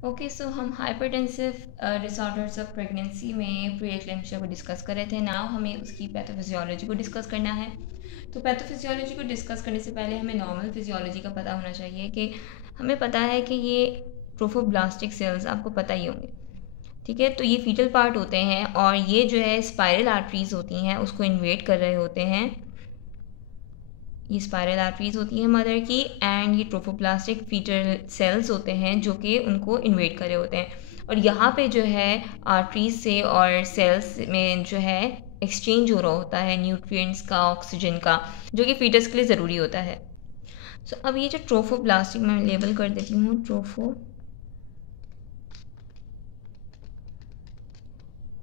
Okay, सो हम hypertensive disorders of pregnancy में pre एक्लेम्पशिया को डिस्कस कर रहे थे। नाउ हमें उसकी पैथोफिजियोलॉजी को डिस्कस करना है। तो पैथोफिजियोलॉजी को डिस्कस करने से पहले हमें नॉर्मल फिजियोलॉजी का पता होना चाहिए कि हमें पता है कि ये ट्रोफोब्लास्टिक सेल्स आपको पता ही होंगे, ठीक है। तो ये फीटल पार्ट होते हैं और ये जो है स्पाइरल आर्टरीज होती हैं उसको इन्वेट कर रहे होते हैं। ये स्पाइरल आर्टरीज होती हैं मदर की, एंड ये ट्रोफोप्लास्टिक फीटल सेल्स होते हैं जो कि उनको इन्वेट करे होते हैं। और यहाँ पे जो है आर्टरीज से और सेल्स में जो है एक्सचेंज हो रहा होता है न्यूट्रिएंट्स का, ऑक्सीजन का, जो कि फीटस के लिए ज़रूरी होता है। सो अब ये जो ट्रोफोप्लास्टिक मैं लेबल कर देती हूँ,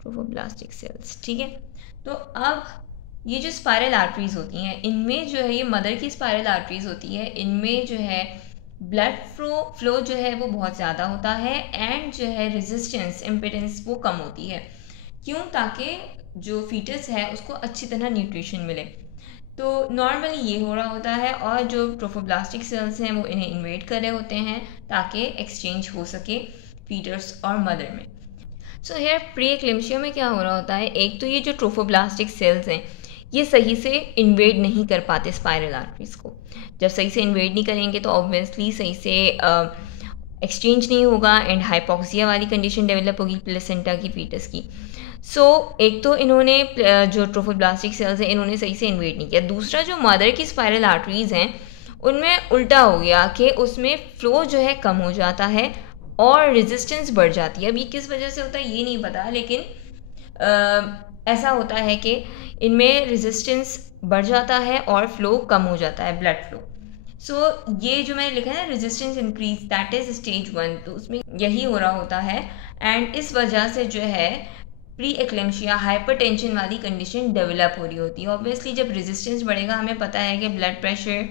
ट्रोफोब्लास्टिक सेल्स, ठीक है। तो अब ये जो स्पाइरल आर्टरीज होती हैं इनमें जो है, ये मदर की स्पाइरल आर्टरीज होती है, इनमें जो है ब्लड फ्लो जो है वो बहुत ज़्यादा होता है, एंड जो है रेजिस्टेंस इम्पिडेंस वो कम होती है। क्यों? ताकि जो फीटस है उसको अच्छी तरह न्यूट्रिशन मिले। तो नॉर्मली ये हो रहा होता है, और जो ट्रोफोब्लास्टिक सेल्स हैं वो इन्हें इन्वेट कर रहे होते हैं ताकि एक्सचेंज हो सके फीटस और मदर में। सो हेयर प्री एक्लेम्पशिया में क्या हो रहा होता है, एक तो ये जो ट्रोफोब्लास्टिक सेल्स हैं ये सही से इन्वेड नहीं कर पाते स्पाइरल आर्टरीज को। जब सही से इन्वेड नहीं करेंगे तो ऑब्वियसली सही से एक्सचेंज नहीं होगा, एंड हाइपोक्सिया वाली कंडीशन डेवलप होगी प्लेसेंटा की फीटस की। सो एक तो इन्होंने जो ट्रोफोब्लास्टिक सेल्स हैं इन्होंने सही से इन्वेड नहीं किया। दूसरा, जो मदर की स्पाइरल आर्टरीज हैं उनमें उल्टा हो गया कि उसमें फ्लो जो है कम हो जाता है और रेजिस्टेंस बढ़ जाती है। अब ये किस वजह से होता है ये नहीं पता, लेकिन ऐसा होता है कि इनमें रेजिस्टेंस बढ़ जाता है और फ्लो कम हो जाता है, ब्लड फ्लो। सो ये जो मैंने लिखा है ना, resistance increase, that is stage 1, तो उसमें यही हो रहा होता है। एंड इस वजह से जो है प्री एक्लेम्पशिया हाइपरटेंशन वाली कंडीशन डेवलप हो रही होती है। ऑब्वियसली जब रेजिस्टेंस बढ़ेगा, हमें पता है कि blood pressure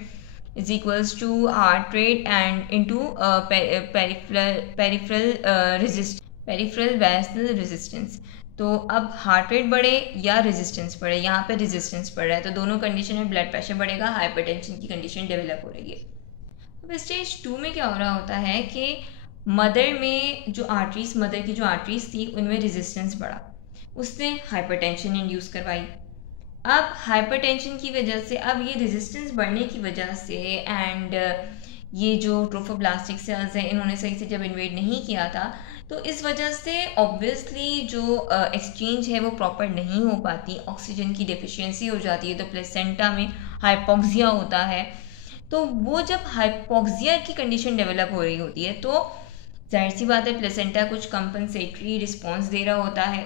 is equals to heart rate and into peripheral vascular resistance। तो अब हार्ट रेट बढ़े या रेजिस्टेंस बढ़े, यहाँ पे रेजिस्टेंस बढ़ रहा है तो दोनों कंडीशन में ब्लड प्रेशर बढ़ेगा, हाइपरटेंशन की कंडीशन डेवलप हो रही है। अब स्टेज 2 में क्या हो रहा होता है कि मदर में जो आर्टरीज, मदर की जो आर्टरीज थी उनमें रेजिस्टेंस बढ़ा, उसने हाइपरटेंशन इंड्यूस करवाई। अब हाइपरटेंशन की वजह से, अब ये रेजिस्टेंस बढ़ने की वजह से, एंड ये जो ट्रोफोब्लास्टिक सेल्स हैं इन्होंने सही से जब इन्वेड नहीं किया था, तो इस वजह से ऑब्वियसली जो एक्सचेंज है वो प्रॉपर नहीं हो पाती, ऑक्सीजन की डेफिशिएंसी हो जाती है, तो प्लेसेंटा में हाइपोक्सिया होता है। तो वो जब हाइपोक्सिया की कंडीशन डेवलप हो रही होती है तो जाहिर सी बात है प्लेसेंटा कुछ कंपनसेटरी रिस्पॉन्स दे रहा होता है,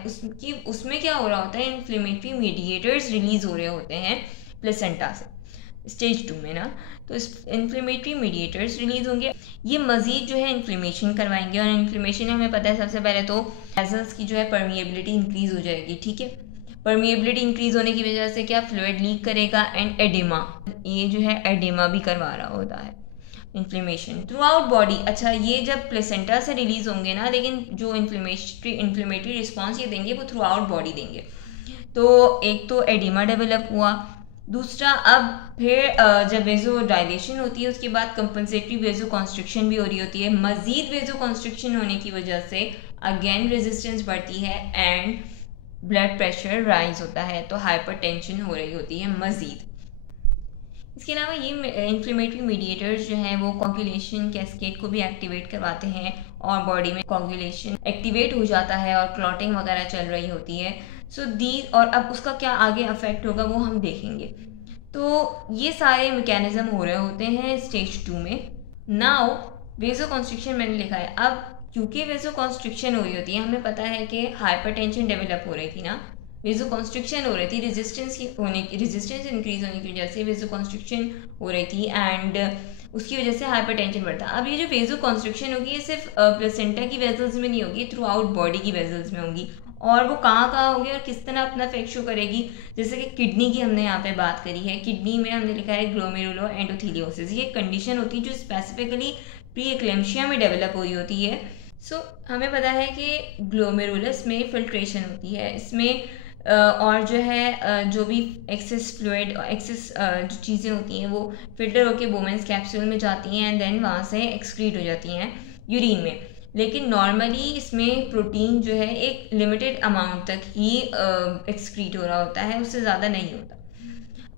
उसमें क्या हो रहा होता है, इन्फ्लेमेटरी मीडिएटर्स रिलीज हो रहे होते हैं प्लेसेंटा से स्टेज 2 में ना। तो इस इन्फ्लेमेटरी मीडिएटर्स रिलीज होंगे, ये मजीद जो है इन्फ्लेमेशन करवाएंगे, और इन्फ्लेमेशन में हमें पता है सबसे पहले तो वेसल्स की जो है परमिएबिलिटी इंक्रीज हो जाएगी, ठीक है। परमिएबिलिटी इंक्रीज होने की वजह से क्या, फ्लूइड लीक करेगा, एंड एडिमा, ये जो है एडिमा भी करवा रहा होता है, इन्फ्लेमेशन थ्रू आउट बॉडी। अच्छा, ये जब प्लेसेंटा से रिलीज होंगे ना, लेकिन जो इन्फ्लेमेटरी रिस्पॉन्स ये देंगे वो थ्रू आउट बॉडी देंगे। तो एक तो एडिमा डेवलप हुआ, दूसरा अब फिर जब वेजो डायलेशन होती है उसके बाद कंपनसेटरी वेजो कॉन्स्ट्रिक्शन भी हो रही होती है। मजीद वेजो कॉन्स्ट्रिक्शन होने की वजह से अगेन रेजिस्टेंस बढ़ती है एंड ब्लड प्रेशर राइज होता है, तो हाइपरटेंशन हो रही होती है मजीद। इसके अलावा ये इन्फ्लेमेटरी मीडिएटर्स जो हैं वो कोगुलेशन कैस्केड को भी एक्टिवेट करवाते हैं, और बॉडी में कोगुलेशन एक्टिवेट हो जाता है और क्लॉटिंग वगैरह चल रही होती है। सो दी, और अब उसका क्या आगे अफेक्ट होगा वो हम देखेंगे। तो ये सारे मैकेनिज्म हो रहे होते हैं स्टेज 2 में। नाउ वेजो कॉन्स्ट्रिक्शन मैंने लिखा है। अब क्योंकि वेजो कॉन्स्ट्रिक्शन हो रही होती है, हमें पता है कि हाइपरटेंशन डेवलप हो रही थी ना, वेजो कॉन्स्ट्रिक्शन हो रही थी, रेजिस्टेंस इंक्रीज होने की वजह से वेजो कॉन्स्ट्रिक्शन हो रही थी, एंड उसकी वजह से हाइपरटेंशन बढ़ता। अब ये जो वेजो कॉन्स्ट्रिक्शन होगी ये सिर्फ प्लेसेंटा की वेजल्स में नहीं होगी, थ्रू आउट बॉडी की वेजल्स में होगी। और वो कहाँ होगी और किस तरह अपना इफेक्ट शो करेगी, जैसे कि किडनी की हमने यहाँ पे बात करी है। किडनी में हमने लिखा है ग्लोमेरुलो एंडोथेलियोसिस, ये कंडीशन होती है जो स्पेसिफिकली प्री एक्लेम्पशिया में डेवलप हुई होती है। सो हमें पता है कि ग्लोमेरुलस में फिल्ट्रेशन होती है, इसमें और जो है जो भी एक्सेस फ्लूइड, एक्सेस जो चीज़ें होती हैं वो फिल्टर होकर वोमेंस कैप्सूल में जाती हैं, एंड देन वहाँ से एक्सक्रीट हो जाती हैं यूरिन में। लेकिन नॉर्मली इसमें प्रोटीन जो है एक लिमिटेड अमाउंट तक ही एक्सक्रीट हो रहा होता है, उससे ज़्यादा नहीं होता।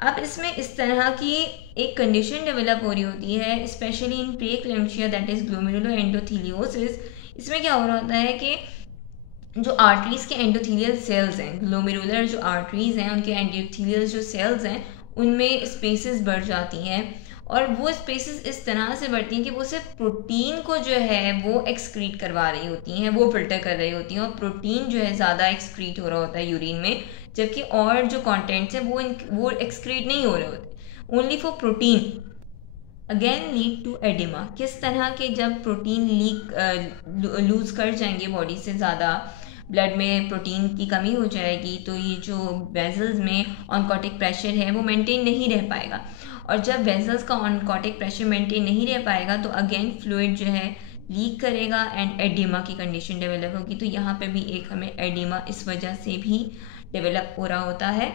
अब इसमें इस तरह की एक कंडीशन डेवलप हो रही होती है, स्पेशली इन प्रीएक्लेम्पशिया दैट इज ग्लोमेरुलोएंडोथेलियोसिस। इसमें क्या हो रहा होता है कि जो आर्टरीज़ के एंडोथेलियल सेल्स हैं, ग्लोमेरुलर जो आर्टरीज़ हैं उनके एंडोथेलियल जो सेल्स हैं उनमें स्पेसेस बढ़ जाती हैं, और वो स्पेसेस इस तरह से बढ़ती हैं कि वो सिर्फ प्रोटीन को जो है वो एक्सक्रीट करवा रही होती हैं, वो फिल्टर कर रही होती हैं, और प्रोटीन जो है ज़्यादा एक्सक्रीट हो रहा होता है यूरिन में, जबकि और जो कॉन्टेंट्स हैं वो एक्सक्रीट नहीं हो रहे होते, only for protein. Again lead to edema. किस तरह के जब प्रोटीन लूज़ कर जाएंगे बॉडी से, ज़्यादा ब्लड में प्रोटीन की कमी हो जाएगी, तो ये जो वेजल्स में ऑनकोटिक प्रेशर है वो मेंटेन नहीं रह पाएगा, और जब वेजल्स का ऑनकोटिक प्रेशर मेंटेन नहीं रह पाएगा तो अगेन फ्लूइड जो है लीक करेगा एंड एडिमा की कंडीशन डेवलप होगी। तो यहाँ पे भी एक हमें एडिमा इस वजह से भी डेवलप हो रहा होता है।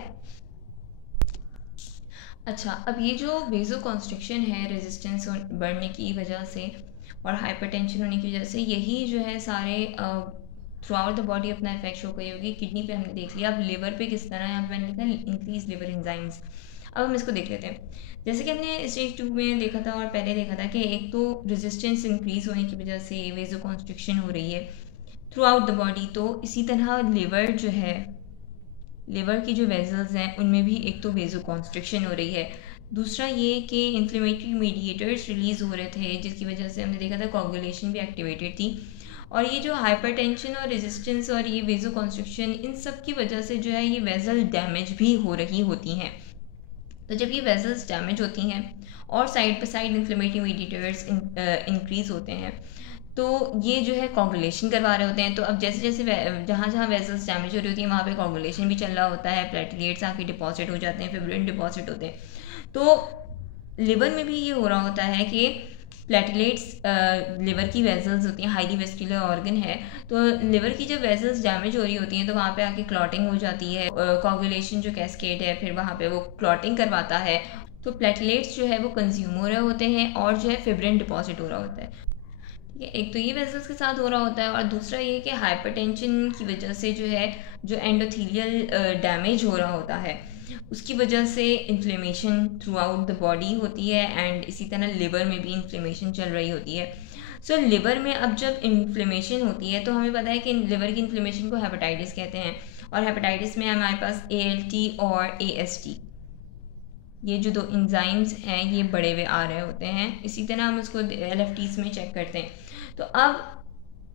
अच्छा, अब ये जो वेजो कॉन्स्ट्रिक्शन है रेजिस्टेंस बढ़ने की वजह से और हाइपरटेंशन होने की वजह से, यही जो है सारे थ्रू आउट द बॉडी अपना इफेक्ट शो करी होगी। किडनी पे हमने देख लिया, अब लिवर पे किस तरह, यहाँ पे मैंने लिखा है इंक्रीज लिवर एंजाइम्स। अब हम इसको देख लेते हैं। जैसे कि हमने स्टेज 2 में देखा था और पहले देखा था कि एक तो रेजिस्टेंस इंक्रीज होने की वजह से वेजो कॉन्स्ट्रिक्शन हो रही है थ्रू आउट द बॉडी, तो इसी तरह लिवर जो है, लिवर की जो वेजल्स हैं उनमें भी एक तो वेजो कॉन्स्ट्रिक्शन हो रही है। दूसरा ये कि इन्फ्लेमेटरी मीडिएटर्स रिलीज़ हो रहे थे, जिसकी वजह से हमने देखा था कोगुलेशन भी एक्टिवेटेड थी। और ये जो हाइपरटेंशन और रेजिस्टेंस और ये वेजो कॉन्स्ट्रिक्शन, इन सब की वजह से जो है ये वेजल डैमेज भी हो रही होती हैं। तो जब ये वेजल्स डैमेज होती हैं और side by side inflammatory mediators increase होते हैं, तो ये जो है कोगुलेशन करवा रहे होते हैं। तो अब जैसे जैसे जहाँ जहाँ वेजल्स डैमेज हो रही होती है वहाँ पे कोगुलेशन भी चल रहा होता है, प्लेटलेट्स आके डिपॉजिट हो जाते हैं, फिब्रिन डिपॉजिट होते हैं। तो लिवर में भी ये हो रहा होता है कि प्लेटलेट्स, लिवर की वेजल्स होती हैं, हाईली वेस्कुलर ऑर्गन है, तो लिवर की जब वेजल्स डैमेज हो रही होती हैं तो वहाँ पे आके क्लॉटिंग हो जाती है, कोगुलेशन जो कैस्केड है फिर वहाँ पे वो क्लॉटिंग करवाता है, तो प्लेटलेट्स जो है वो कंज्यूम हो रहे होते हैं और जो है फिब्रिन डिपॉजिट हो रहा होता है। एक तो ये वेजल्स के साथ हो रहा होता है, और दूसरा ये कि हाइपरटेंशन की वजह से जो है जो एंडोथेलियल डैमेज हो रहा होता है उसकी वजह से inflammation through out the body होती है, एंड इसी तरह लिवर में भी इन्फ्लेमेशन चल रही होती है। सो लिवर में अब जब इन्फ्लेमेशन होती है तो हमें पता है कि लिवर की इन्फ्लेमेशन को हेपेटाइटिस कहते हैं, और हेपेटाइटिस में हमारे पास ALT और AST, ये जो दो एंजाइम्स हैं ये बढ़े हुए आ रहे होते हैं। इसी तरह हम उसको LFTs में चेक करते हैं। तो अब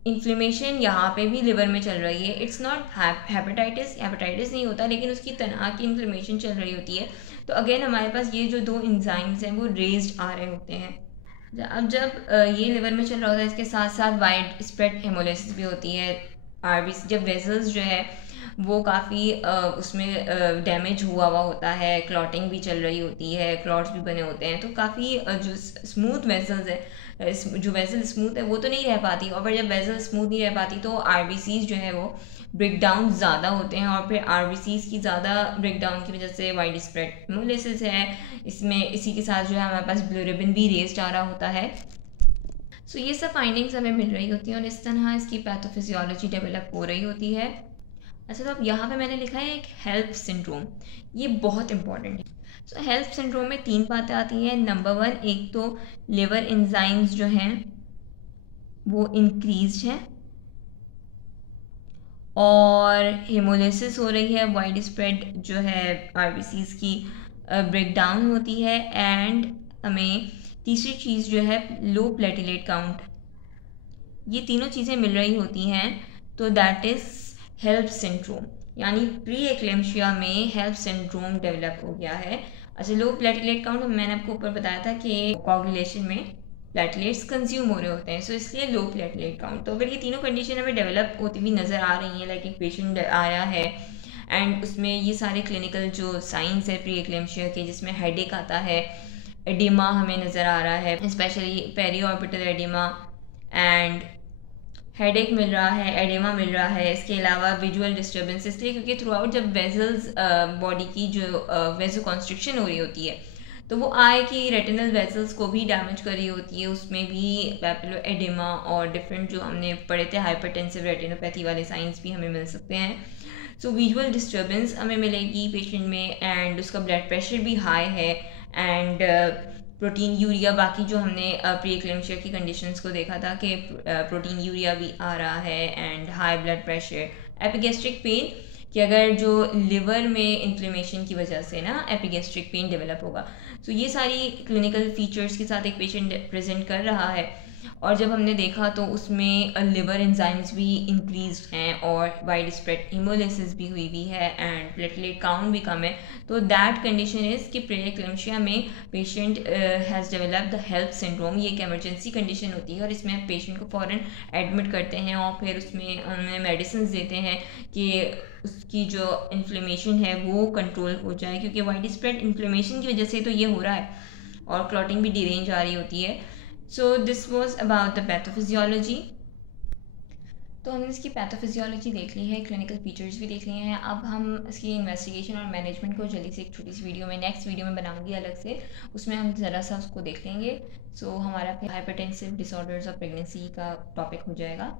इन्फ्लेमेशन यहाँ पे भी लिवर में चल रही है, इट्स नॉट हेपेटाइटिस, हेपेटाइटिस नहीं होता, लेकिन उसकी तरह की इन्फ्लेमेशन चल रही होती है। तो अगेन हमारे पास ये जो दो एंजाइम्स हैं वो रेज्ड आ रहे होते हैं। अब जब ये लिवर में चल रहा होता है, इसके साथ साथ वाइड स्प्रेड हेमोलिसिस भी होती है। RBC जब वेजल्स जो है वो काफ़ी उसमें डैमेज हुआ होता है, क्लॉटिंग भी चल रही होती है, क्लॉट्स भी बने होते हैं, तो काफ़ी जो स्मूथ वेजल्स है, जो वेजल स्मूथ है वो तो नहीं रह पाती, और फिर जब वेजल स्मूथ नहीं रह पाती तो RBCs जो है वो ब्रेक डाउन ज़्यादा होते हैं, और फिर RBCs की ज़्यादा ब्रेक डाउन की वजह से वाइड स्प्रेड हेमोलिसिस है। इसमें इसी के साथ जो है हमारे पास बिलिरुबिन भी रेज्ड आ रहा होता है। सो ये सब फाइंडिंग्स हमें मिल रही होती हैं, और इस तरह इसकी पैथोफिजियोलॉजी डेवलप हो रही होती है। अच्छा, तो अब यहाँ पे मैंने लिखा है एक हेल्प सिंड्रोम, ये बहुत इंपॉर्टेंट है। सो हेल्प सिंड्रोम में 3 बातें आती हैं। नंबर 1, एक तो लिवर एंजाइम्स जो हैं वो इंक्रीज हैं, और हेमोलिसिस हो रही है, वाइड स्प्रेड जो है RBCs की ब्रेक डाउन होती है, एंड हमें तीसरी चीज़ जो है लो प्लेटलेट काउंट, ये तीनों चीज़ें मिल रही होती हैं, तो दैट इज़ हेल्प सिंड्रोम, यानी प्री एक्लेम्शिया में हेल्प सिंड्रोम डेवलप हो गया है। अच्छा, लो प्लेटलेट काउंट मैंने आपको ऊपर बताया था कि कोगुलेशन में प्लेटलेट्स कंज्यूम हो रहे होते हैं, सो इसलिए लो प्लेटलेट काउंट। तो अगर ये तीनों कंडीशन हमें डेवलप होती हुई नज़र आ रही हैं, लाइक एक पेशेंट आया है एंड उसमें ये सारे क्लिनिकल जो साइंस है प्री एक्लेम्शिया के, जिसमें हेडेक आता है, एडिमा हमें नज़र आ रहा है, specially peri orbital oedema, and headache मिल रहा है, एडिमा मिल रहा है, इसके अलावा विजुअल डिस्टर्बेंस, इसलिए क्योंकि थ्रू आउट जब वेजल्स बॉडी की जो वेजो कॉन्स्ट्रिक्शन हो रही होती है तो वो आई की रेटिनल वेसल्स को भी डैमेज कर रही होती है, उसमें भी पैपिलो एडिमा और डिफरेंट जो हमने पढ़े थे हाइपरटेंसिव रेटिनोपैथी वाले साइंस भी हमें मिल सकते हैं। सो विजुअल डिस्टर्बेंस हमें मिलेगी पेशेंट में, एंड उसका ब्लड प्रेशर भी हाई है, एंड प्रोटीन यूरिया, बाकी जो हमने प्री एक्लेम्शिया की कंडीशंस को देखा था कि प्रोटीन यूरिया भी आ रहा है, and high blood pressure, epigastric pain, कि अगर जो लिवर में इन्फ्लेमेशन की वजह से ना एपिगेस्ट्रिक पेन डेवलप होगा। तो ये सारी क्लिनिकल फीचर्स के साथ एक पेशेंट प्रेजेंट कर रहा है, और जब हमने देखा तो उसमें लिवर एंजाइम्स भी इंक्रीज हैं और वाइड स्प्रेड हीमोलिसिस भी हुई है, एंड प्लेटलेट काउंट भी कम है। तो दैट कंडीशन इज़ कि प्री-एक्लेम्शिया में patient has developed the HELLP syndrome. ये एक इमरजेंसी कंडीशन होती है और इसमें पेशेंट को फ़ौरन एडमिट करते हैं और फिर उसमें उन्हें मेडिसिन देते हैं कि उसकी जो इन्फ्लेमेशन है वो कंट्रोल हो जाए, क्योंकि वाइड स्प्रेड इन्फ्लेमेशन की वजह से तो ये हो रहा है और क्लॉटिंग भी डिरेंज आ रही होती है। So this was about the pathophysiology. तो हमने इसकी पैथोफिजियोलॉजी देख ली है, क्लिनिकल फीचर्स भी देख लिए हैं। अब हम इसकी इन्वेस्टिगेशन और मैनेजमेंट को जल्दी से एक छोटी सी वीडियो में नेक्स्ट वीडियो में बनाऊंगी अलग से, उसमें हम ज़रा सा उसको देख लेंगे। सो हमारा हाइपरटेंसिव डिसऑर्डर्स ऑफ प्रेगनेंसी का टॉपिक हो जाएगा।